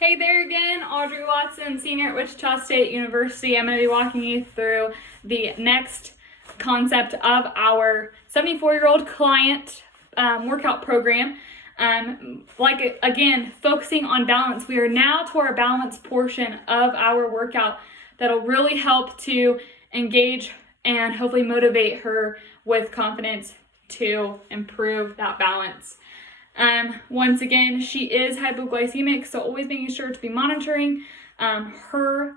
Hey there again, Audrey Watson, senior at Wichita State University. I'm going to be walking you through the next concept of our 74-year-old client workout program. Again, focusing on balance. We are now to our balance portion of our workout that'll really help to engage and hopefully motivate her with confidence to improve that balance. Once again, she is hypoglycemic, so always making sure to be monitoring her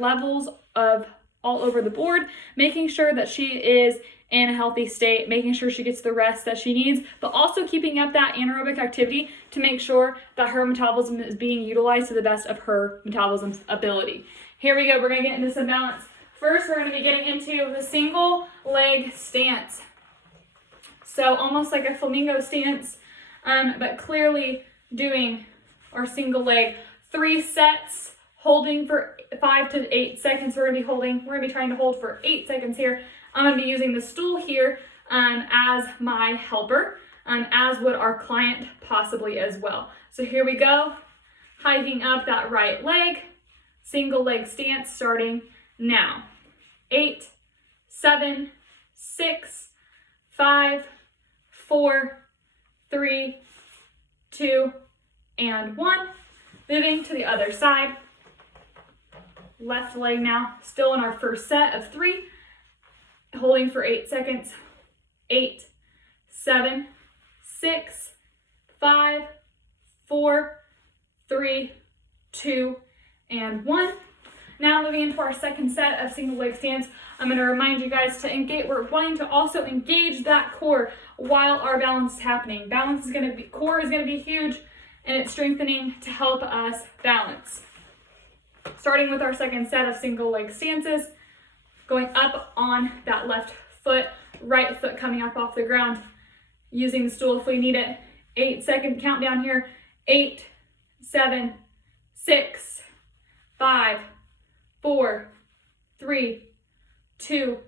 levels of all over the board, making sure that she is in a healthy state, making sure she gets the rest that she needs, but also keeping up that anaerobic activity to make sure that her metabolism is being utilized to the best of her metabolism's ability. Here we go. We're going to get into some balance. First, we're going to be getting into the single leg stance. So almost like a flamingo stance, but clearly doing our single leg. 3 sets, holding for 5 to 8 seconds. We're going to be trying to hold for 8 seconds here. I'm going to be using the stool here as my helper, as would our client possibly as well. So here we go, hiking up that right leg, single leg stance starting now. 8, 7, 6, 5, 4, 3, 2, and 1. Moving to the other side. Left leg now, still in our first set of 3. Holding for 8 seconds. 8, 7, 6, 5, 4, 3, 2, and 1. Now moving into our second set of single leg stance, I'm going to remind you guys to engage. We're wanting to also engage that core while our balance is happening. Core is going to be huge, and it's strengthening to help us balance. Starting with our second set of single leg stances, going up on that left foot, right foot coming up off the ground, using the stool if we need it. 8-second countdown here. 8, 7, 6, 5, 4, 3, 2,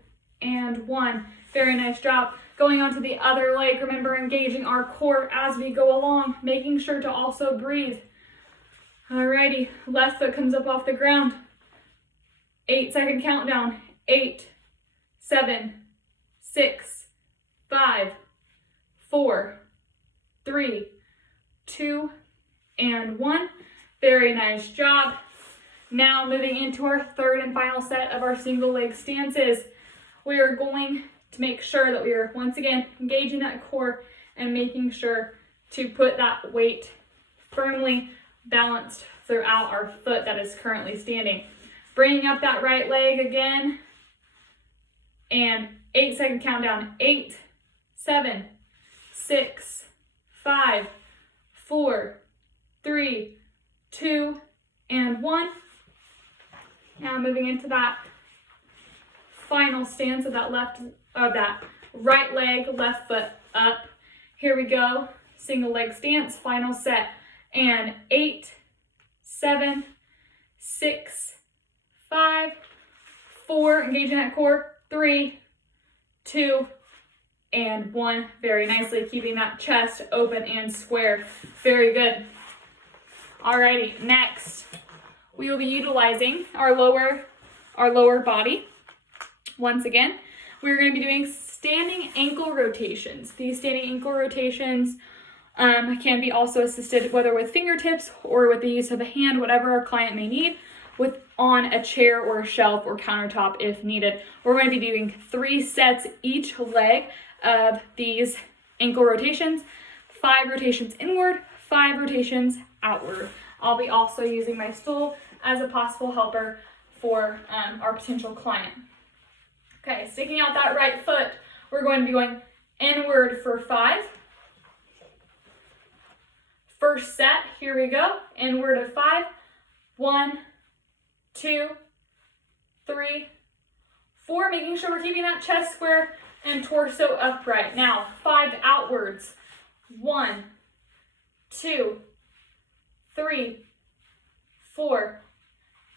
and 1. Very nice job. Going on to the other leg, remember engaging our core as we go along, making sure to also breathe. Alrighty, left foot comes up off the ground. 8-second countdown. 8, 7, 6, 5, 4, 3, 2, and 1. Very nice job. Now moving into our third and final set of our single leg stances, we are going to make sure that we are once again engaging that core and making sure to put that weight firmly balanced throughout our foot that is currently standing. Bringing up that right leg again, and 8-second countdown. 8, 7, 6, 5, 4, 3, 2, and 1. Now moving into that final stance of that right leg, left foot up. Here we go. Single leg stance, final set. And 8, 7, 6, 5, 4, engaging that core. 3, 2, and 1. Very nicely, keeping that chest open and square. Very good. Alrighty, next we will be utilizing our lower body. Once again, we're going to be doing standing ankle rotations. These standing ankle rotations can be also assisted whether with fingertips or with the use of a hand, whatever our client may need, on a chair or a shelf or countertop if needed. We're going to be doing 3 sets each leg of these ankle rotations, 5 rotations inward, 5 rotations outward. I'll be also using my stool as a possible helper for our potential client. Okay, sticking out that right foot, we're going to be going inward for 5. First set, here we go, inward of 5. 1, 2, 3, 4, making sure we're keeping that chest square and torso upright. Now, 5 outwards. 1, 2, 3, 4,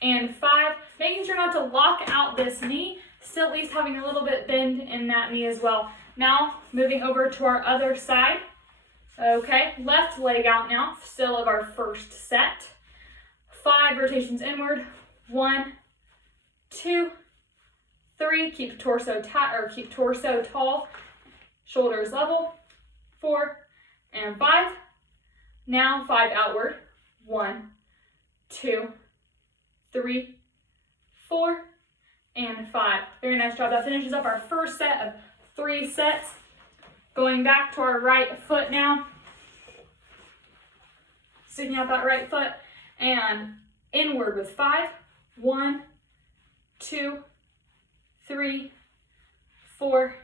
and 5. Making sure not to lock out this knee, still at least having a little bit bend in that knee as well. Now, moving over to our other side. Okay, left leg out now, still of our first set. 5 rotations inward. 1, 2, 3. Keep torso keep torso tall, shoulders level. 4 and 5. Now 5 outward. 1, 2, 3, 4, and 5. Very nice job. That finishes up our first set of 3 sets. Going back to our right foot now. Sticking out that right foot and inward with 5. 1, 2, 3, 4,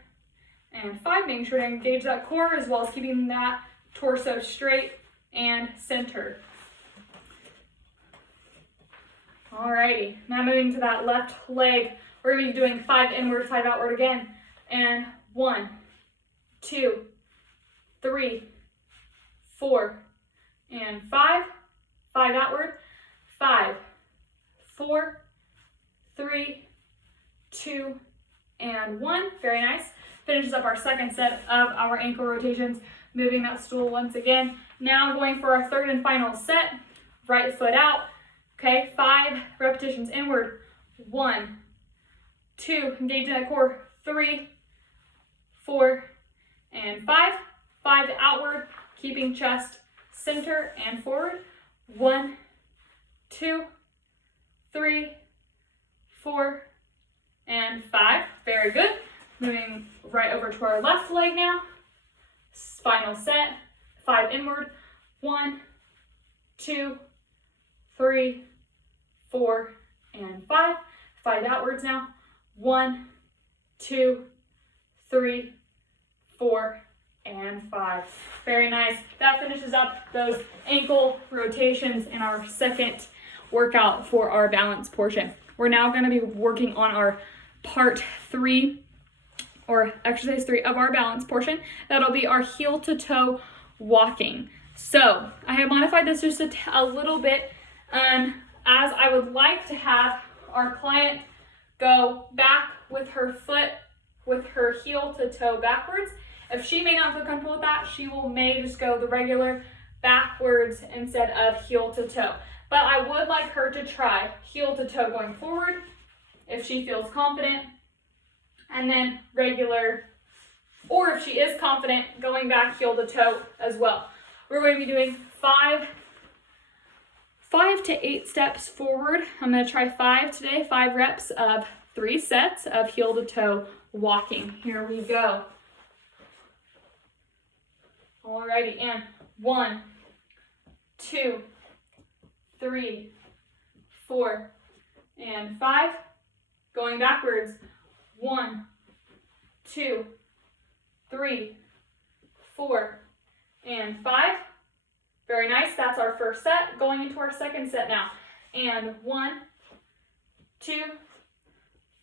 and 5. Making sure to engage that core as well as keeping that torso straight and centered. Alrighty, now moving to that left leg. We're going to be doing 5 inward, 5 outward again. And 1, 2, 3, 4, and 5. 5 outward. 5, 4, 3, 2, and 1. Very nice. Finishes up our second set of our ankle rotations. Moving that stool once again. Now going for our third and final set. Right foot out. Okay, 5 repetitions inward. 1, 2, engaging that core. 3, 4, and 5. 5 outward, keeping chest center and forward. 1, 2, 3, 4, and 5. Very good. Moving right over to our left leg now. Final set. 5 inward. 1, 2, 3, 4, and 5. 5 outwards now. 1, 2, 3, 4, and 5. Very nice. That finishes up those ankle rotations in our second workout for our balance portion. We're now going to be working on our part 3 or exercise 3 of our balance portion. That'll be our heel to toe walking. So I have modified this just a little bit as I would like to have our client go back with her foot, with her heel to toe backwards. If she may not feel comfortable with that, she may just go the regular backwards instead of heel to toe. But I would like her to try heel to toe going forward if she feels confident, and then regular, or if she is confident, going back heel to toe as well. We're going to be doing 5 to 8 steps forward. I'm going to try 5 today, 5 reps of 3 sets of heel to toe walking. Here we go. Alrighty, and 1, 2, 3, 4, and 5. Going backwards. 1, 2, 3, 4, and 5. Very nice. That's our first set. Going into our second set now. And 1, 2,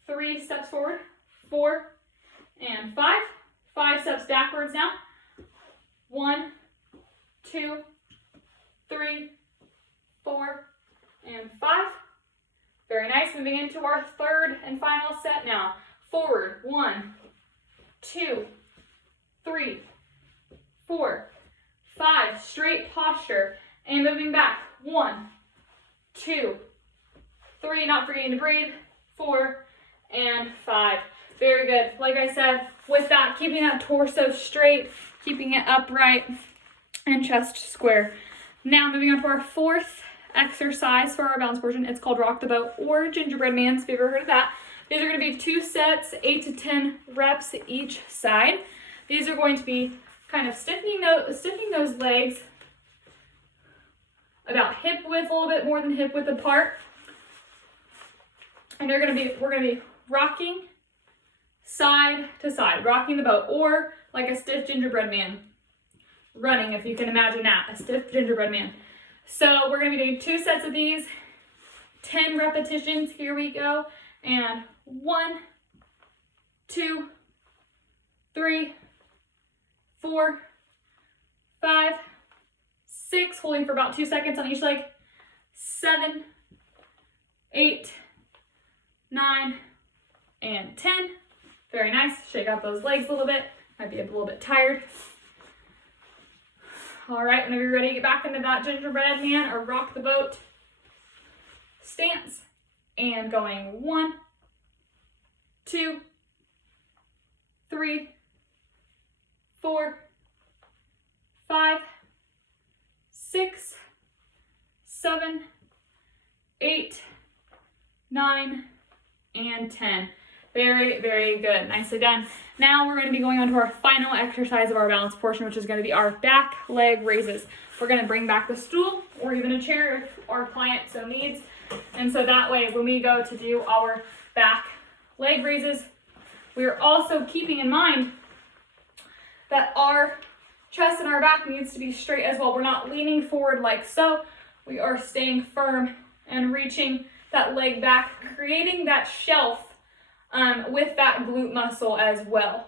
3 steps forward. 4, and 5. 5 steps backwards now. 1, 2, 3, 4, and 5. Very nice. Moving into our third and final set now. Forward. 1, 2, 3, 4, 5. Straight posture. And moving back. 1, 2, 3. Not forgetting to breathe. 4, and 5. Very good. Like I said, with that, keeping that torso straight, keeping it upright, and chest square. Now moving on to our fourth exercise for our balance portion. It's called Rock the Boat or Gingerbread Man, if you've ever heard of that. These are going to be 2 sets, 8 to 10 reps each side. These are going to be kind of stiffening those legs about hip width, a little bit more than hip width apart. And we're going to be rocking side to side, rocking the boat, or like a stiff gingerbread man. Running, if you can imagine that, a stiff gingerbread man. So we're going to be doing 2 sets of these, 10 repetitions. Here we go. And 1, 2, 3, 4, 5, 6, holding for about 2 seconds on each leg. 7, 8, 9, and 10. Very nice. Shake out those legs a little bit. Might be a little bit tired. All right, whenever you're ready, get back into that gingerbread man or rock the boat. stance, and going 1, 2, 3, 4, 5, 6, 7, 8, 9, and 10. Very, very good. Nicely done. Now we're going to be going on to our final exercise of our balance portion, which is going to be our back leg raises. We're going to bring back the stool or even a chair if our client so needs. And so that way, when we go to do our back leg raises, we are also keeping in mind that our chest and our back needs to be straight as well. We're not leaning forward like so. We are staying firm and reaching that leg back, creating that shelf with that glute muscle as well.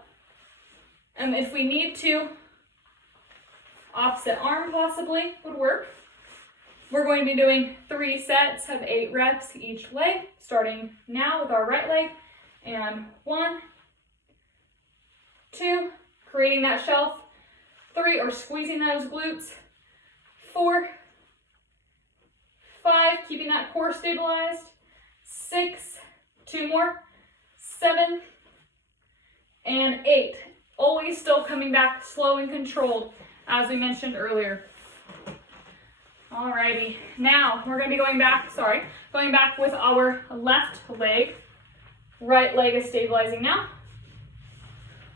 And if we need to, opposite arm possibly would work. We're going to be doing 3 sets of 8 reps each leg, starting now with our right leg. And 1, 2, creating that shelf. 3, or squeezing those glutes. 4, 5, keeping that core stabilized. 6, 2 more. 7, and 8. Always still coming back slow and controlled, as we mentioned earlier. Alrighty, now we're going to be going back with our left leg. Right leg is stabilizing now.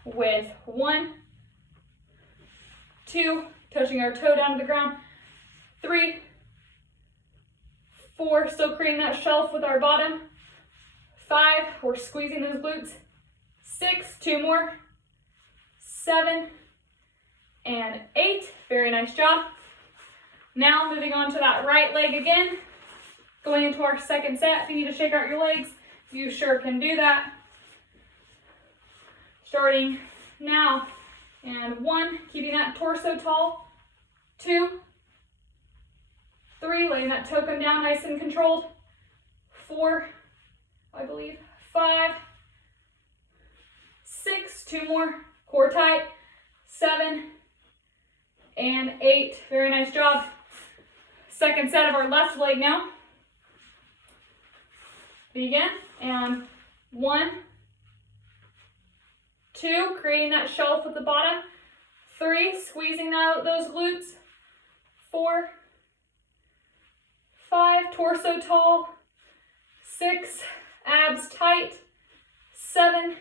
With 1, 2, touching our toe down to the ground. 3, 4, still creating that shelf with our bottom. 5, we're squeezing those glutes. 6, 2 more. 7, and 8. Very nice job. Now moving on to that right leg again. Going into our second set. If you need to shake out your legs, you sure can do that. Starting now. And 1, keeping that torso tall. 2, 3, letting that toe come down nice and controlled. 4, I believe. 5, 6, 2 more, core tight. 7, and 8. Very nice job. Second set of our left leg now. Begin. And 1, 2, creating that shelf with the bottom. 3, squeezing out those glutes. 4, 5, torso tall. 6, abs tight. 7,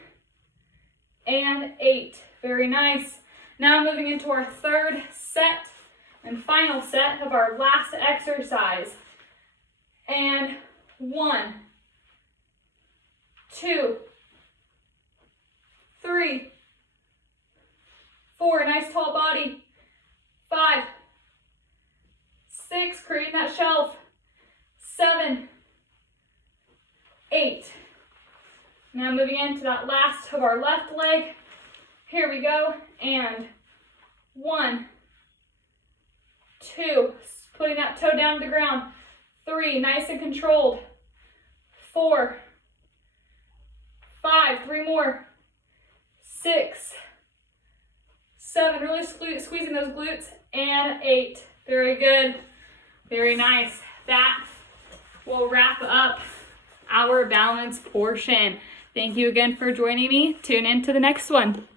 and 8. Very nice. Now moving into our third set and final set of our last exercise. And 1, 2, 3, 4, nice tall body. 5, 6, creating that shelf. 7, 8. Now moving into that last of our left leg. Here we go. And 1, 2, putting that toe down to the ground. 3, nice and controlled. 4, 5, 3 more. 6, 7, really squeezing those glutes. And 8. Very good. Very nice. That will wrap up our balance portion. Thank you again for joining me. Tune in to the next one.